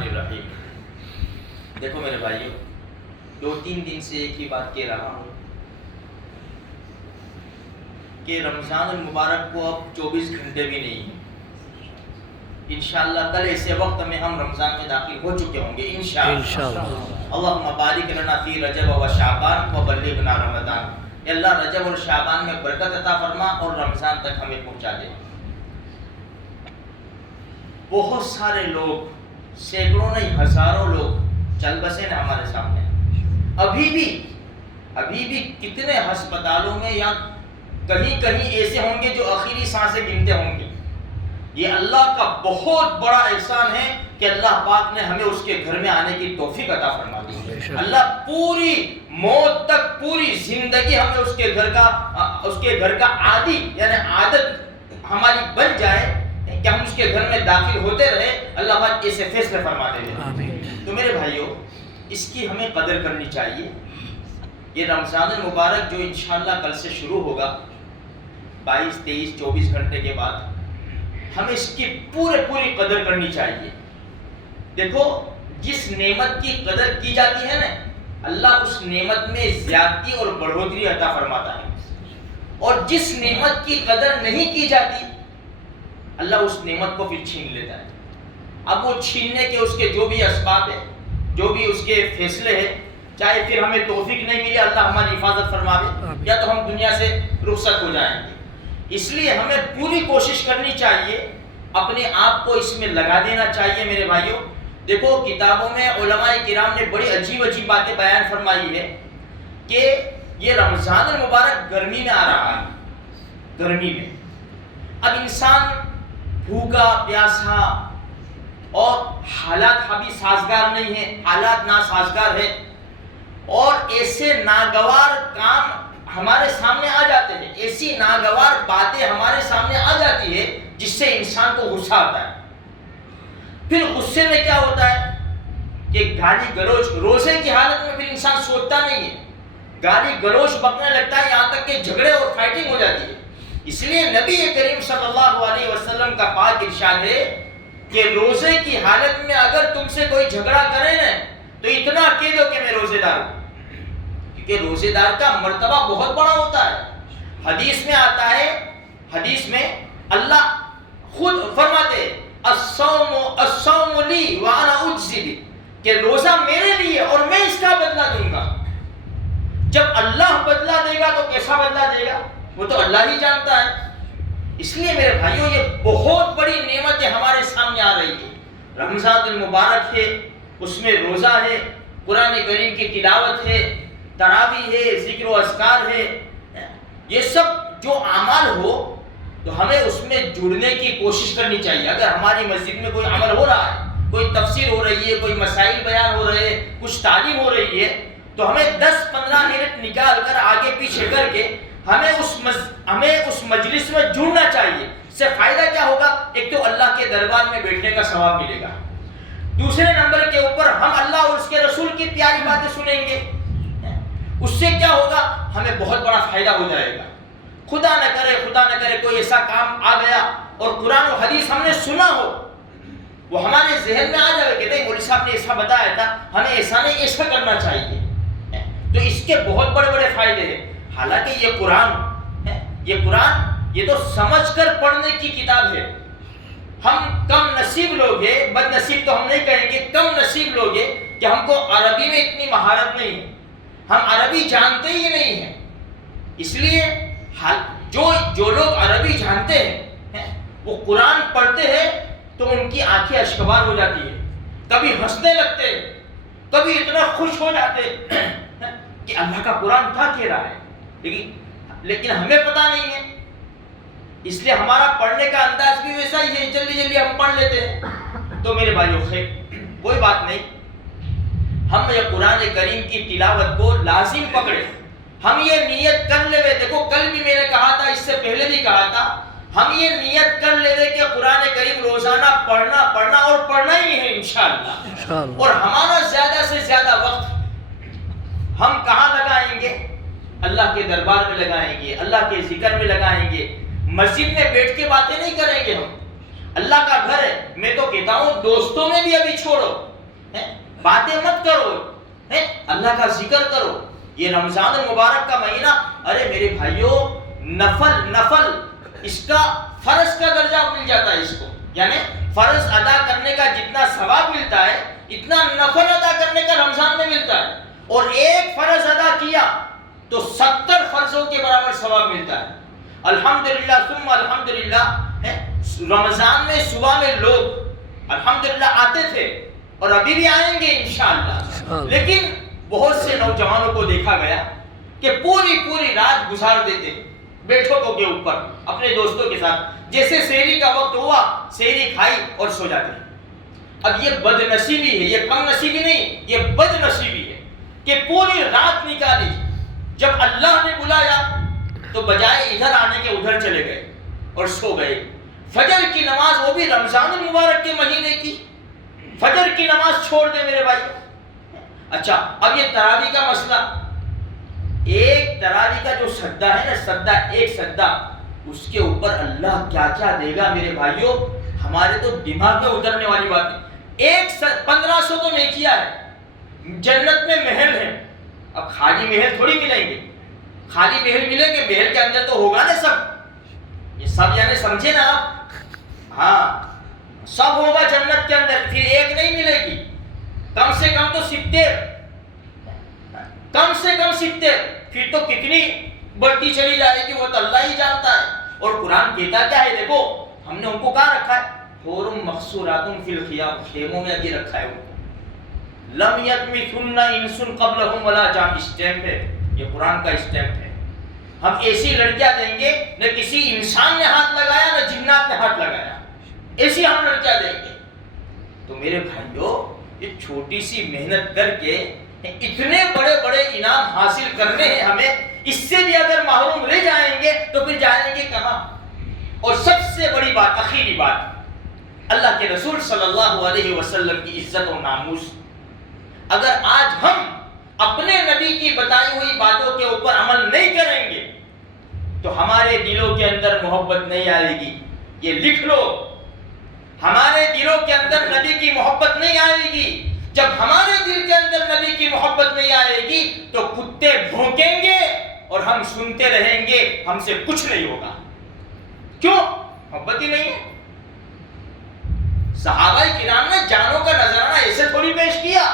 الرحمن الرحیم. دیکھو میرے بھائیو، 2-3 دن سے ایک ہی بات کہہ رہا ہوں کہ رمضان المبارک کو اب 24 گھنٹے بھی نہیں ہیں. انشاءاللہ کل ایسے وقت میں ہم رمضان میں داخل ہو چکے ہوں گے انشاءاللہ. اللہم بارک لنا فی رجب و شعبان و بلغنا رمضان. اے اللہ رجب اور شعبان میں برکت عطا فرما اور رمضان تک ہمیں پہنچا دے. بہت سارے لوگ، سینکڑوں نہیں ہزاروں لوگ چل بسے ہیں ہمارے سامنے. ابھی بھی کتنے ہسپتالوں میں یا کہیں ایسے ہوں گے جو آخری سانسیں گنتے ہوں گے. یہ اللہ کا بہت بڑا احسان ہے کہ اللہ پاک نے ہمیں اس کے گھر میں آنے کی توفیق عطا فرما دی. اللہ پوری موت تک، پوری زندگی ہمیں اس کے گھر کا عادی یعنی عادت ہماری بن جائے کہ ہم اس کے گھر میں داخل ہوتے رہے. اللہ پاک ایسے فیصلے فرماتے ہیں. تو میرے بھائیو، اس کی ہمیں قدر کرنی چاہیے. یہ رمضان المبارک جو انشاءاللہ کل سے شروع ہوگا 22 23 24 گھنٹے کے بعد، ہمیں اس کی پوری قدر کرنی چاہیے. دیکھو، جس نعمت کی قدر کی جاتی ہے نا، اللہ اس نعمت میں زیادتی اور بڑھوتری عطا فرماتا ہے. اور جس نعمت کی قدر نہیں کی جاتی، اللہ اس نعمت کو پھر چھین لیتا ہے. اب وہ چھیننے کے اس کے جو بھی اسباب ہیں، جو بھی اس کے فیصلے ہیں، چاہے پھر ہمیں توفیق نہیں ملی، اللہ ہماری حفاظت فرماوے، یا تو ہم دنیا سے رخصت ہو جائیں گے. اس لیے ہمیں پوری کوشش کرنی چاہیے، اپنے آپ کو اس میں لگا دینا چاہیے. میرے بھائیوں، دیکھو کتابوں میں علماء کرام نے بڑی عجیب باتیں بیان فرمائی ہے کہ یہ رمضان المبارک گرمی میں آ رہا ہے. گرمی میں اب انسان بھوکا پیاسا اور حالات ابھی سازگار نہیں ہیں، حالات ناسازگار ہیں، اور ایسے ناگوار کام ہمارے سامنے آ جاتے ہیں، ایسی ناگوار باتیں ہمارے سامنے آ جاتی ہے جس سے انسان کو غصہ آتا ہے. پھر غصے میں کیا ہوتا ہے کہ گالی گلوچ، روزے کی حالت میں پھر انسان سوچتا نہیں ہے، گالی گلوچ بکنے لگتا ہے، یہاں تک کہ جھگڑے اور فائٹنگ ہو جاتی ہے. اس لیے نبی کریم صلی اللہ علیہ وسلم کا پاک ارشاد ہے کہ روزے کی حالت میں اگر تم سے کوئی جھگڑا کرے نا تو اتنا کہہ دو کہ میں روزے دار ہوں، کیونکہ روزے دار کا مرتبہ بہت بڑا ہوتا ہے. حدیث میں آتا ہے، حدیث میں اللہ خود فرماتے الصوم لی وانا اجزی بہ، کہ روزہ میرے لیے اور میں اس کا بدلہ دوں گا. جب اللہ بدلہ دے گا تو کیسا بدلہ دے گا وہ تو اللہ ہی جانتا ہے. اس لیے میرے بھائیوں، یہ بہت بڑی نعمت ہمارے سامنے آ رہی ہے. رمضان المبارک ہے، اس میں روزہ ہے، قرآن کریم کی تلاوت ہے، تراویح ہے، ذکر و اذکار ہے. یہ سب جو اعمال ہو تو ہمیں اس میں جڑنے کی کوشش کرنی چاہیے. اگر ہماری مسجد میں کوئی عمل ہو رہا ہے، کوئی تفسیر ہو رہی ہے، کوئی مسائل بیان ہو رہے ہیں، کچھ تعلیم ہو رہی ہے، تو ہمیں 10-15 منٹ نکال کر آگے پیچھے کر کے ہمیں اس مجلس میں جڑنا چاہیے. اس سے فائدہ کیا ہوگا؟ ایک تو اللہ کے دربار میں بیٹھنے کا ثواب ملے گا، دوسرے نمبر کے اوپر ہم اللہ اور اس کے رسول کی پیاری باتیں سنیں گے. اس سے کیا ہوگا؟ ہمیں بہت بڑا فائدہ ہو جائے گا. خدا نہ کرے کوئی ایسا کام آ گیا اور قرآن و حدیث ہم نے سنا ہو، وہ ہمارے ذہن میں آ جائے کہ نہیں مولوی صاحب نے ایسا بتایا تھا، ہمیں ایسا نہیں ایسا کرنا چاہیے. تو اس کے بہت بڑے فائدے ہیں. حالانکہ یہ قرآن یہ تو سمجھ کر پڑھنے کی کتاب ہے. ہم کم نصیب لوگ ہیں، بد نصیب تو ہم نہیں کہیں گے، کم نصیب لوگ ہیں کہ ہم کو عربی میں اتنی مہارت نہیں ہے، ہم عربی جانتے ہی نہیں ہیں. اس لیے جو لوگ عربی جانتے ہیں وہ قرآن پڑھتے ہیں تو ان کی آنکھیں اشکبار ہو جاتی ہے، کبھی ہنسنے لگتے ہیں، کبھی اتنا خوش ہو جاتے کہ اللہ کا قرآن کیا کہہ رہا ہے. لیکن ہمیں پتہ نہیں ہے، اس لیے ہمارا پڑھنے کا انداز بھی ویسا ہی ہے، جلدی ہم پڑھ لیتے ہیں. تو میرے بھائیوں، خیر کوئی بات نہیں، ہم یہ قرآن کریم کی تلاوت کو لازم پکڑے، ہم یہ نیت کر لے. دیکھو کل بھی میں نے کہا تھا، اس سے پہلے بھی کہا تھا، ہم یہ نیت کر لے کہ قرآن کریم روزانہ پڑھنا اور پڑھنا ہی ہے انشاءاللہ. اور ہمارا زیادہ سے زیادہ وقت ہم کہاں لگائیں گے؟ اللہ کے دربار میں لگائیں گے، اللہ کے ذکر میں لگائیں گے. مسجد میں بیٹھ کے باتیں نہیں کریں گے، اللہ کا گھر ہے. میں تو کہتا ہوں دوستوں میں بھی ابھی چھوڑو, باتیں مت کرو, اللہ کا ذکر کرو. یہ رمضان المبارک کا مہینہ, ارے میرے بھائیوں, نفل اس کا فرض کا درجہ مل جاتا ہے اس کو. یعنی فرض ادا کرنے کا جتنا ثواب ملتا ہے اتنا نفل ادا کرنے کا رمضان میں ملتا ہے. اور ایک فرض ادا کیا تو 70 فرضوں کے برابر ثواب ملتا ہے. الحمدللہ ثم الحمدللہ. رمضان میں صبح میں لوگ الحمدللہ آتے تھے اور ابھی بھی آئیں گے انشاءاللہ, لیکن بہت سے نوجوانوں کو دیکھا گیا کہ پوری رات گزار دیتے بیٹھکوں کے اوپر اپنے دوستوں کے ساتھ. جیسے سحری کا وقت ہوا, سحری کھائی اور سو جاتے ہیں. اب یہ بد نصیبی ہے, یہ کم نصیبی نہیں, یہ بد نصیبی ہے کہ پوری رات نکالی. جب اللہ نے بلایا تو بجائے ادھر آنے کے ادھر چلے گئے اور سو گئے. فجر کی نماز, وہ بھی رمضان المبارک کے مہینے کی فجر کی نماز چھوڑ دے میرے بھائی. اچھا, اب یہ تراویح کا مسئلہ, ایک تراویح کا جو سجدہ ہے نا, سجدہ, ایک سجدہ, اس کے اوپر اللہ کیا کیا دے گا میرے بھائیوں, ہمارے تو دماغ میں اترنے والی بات ہے. 1500 تو نیکیاں ہے, جنت میں محل ہے. اب خالی محل تھوڑی ملیں گے, خالی محل ملیں گے, محل کے اندر تو ہوگا نا سب, یہ سب یعنی سمجھے نا آپ, ہاں سب ہوگا جنت کے اندر. پھر ایک نہیں ملے گی, کم سے کم تو 70, کم سے کم 70. پھر تو کتنی بڑھتی چلی جائے گی وہ تو اللہ ہی جانتا ہے. اور قرآن کہتا کیا ہے, دیکھو ہم نے ان کو کہاں رکھا ہے, حور مقصورات فی الخیام, خیموں میں ابھی رکھا ہے ان کو. لم یطمثن انس قبلہم ولا جان, اسٹیمپ ہے, یہ قرآن کا اسٹیمپ ہے. ہم ایسی لڑکیاں دیں گے, نہ کسی انسان نے ہاتھ لگایا نہ جنات نے ہاتھ لگایا, ایسی ہم لڑکیاں دیں گے. تو میرے بھائیوں, یہ چھوٹی سی محنت کر کے اتنے بڑے بڑے انعام حاصل کرنے ہیں ہمیں, اس سے بھی اگر محروم رہ جائیں گے تو پھر جائیں گے کہاں. اور سب سے بڑی بات, آخری بات, اللہ کے رسول صلی اللہ علیہ وسلم کی عزت و ناموس. اگر آج ہم اپنے نبی کی بتائی ہوئی باتوں کے اوپر عمل نہیں کریں گے تو ہمارے دلوں کے اندر محبت نہیں آئے گی. یہ لکھ لو, ہمارے دلوں کے اندر نبی کی محبت نہیں آئے گی. جب ہمارے دل کے اندر نبی کی محبت نہیں آئے گی تو کتے بھونکیں گے اور ہم سنتے رہیں گے, ہم سے کچھ نہیں ہوگا. کیوں؟ محبت ہی نہیں ہے. صحابہ کرام نے جانوں کا نذرانہ ایسے تھوڑی پیش کیا.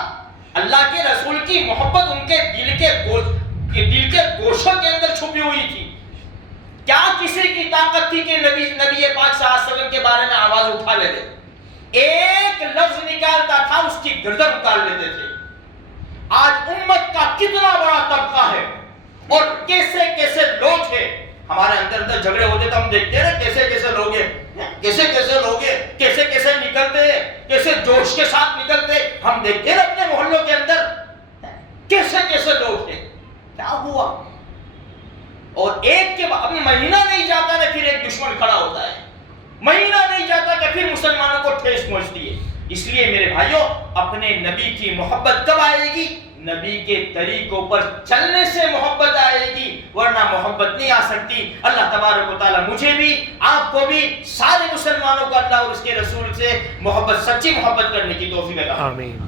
اللہ کے رسول کی محبت ان کے دل کے گوشوں کے اندر چھپی ہوئی تھی. کیا کسی کی طاقت تھی کہ نبی پاک صلی اللہ علیہ وسلم کے بارے میں آواز اٹھا لیتے؟ ایک لفظ نکالتا تھا اس کی گردن اتار لیتے تھے. آج امت کا کتنا بڑا طبقہ ہے اور کیسے کیسے لوگ ہیں. ہمارے اندر جھگڑے ہوتے تو ہم دیکھتے ہیں کیسے کیسے لوگ ہیں, کیسے کیسے نکلتے ہیں, کیسے جوش کے ساتھ نکلتے. ہم دیکھتے ہیں اپنے محلوں کے اندر کیسے کیسے لوگ ہیں. کیا ہوا؟ اور ایک کے بعد مہینہ نہیں جاتا نا پھر ایک دشمن کھڑا ہوتا ہے, مہینہ نہیں جاتا کہ پھر مسلمانوں کو ٹھیس پہنچتی ہے. اس لیے میرے بھائیوں, اپنے نبی کی محبت کب آئے گی؟ نبی کے طریقوں پر چلنے سے محبت آئے گی, ورنہ محبت نہیں آ سکتی. اللہ تبارک و تعالی مجھے بھی, آپ کو بھی, سارے مسلمانوں کو اللہ اور اس کے رسول سے محبت, سچی محبت کرنے کی توفیق عطا فرمائے. آمین.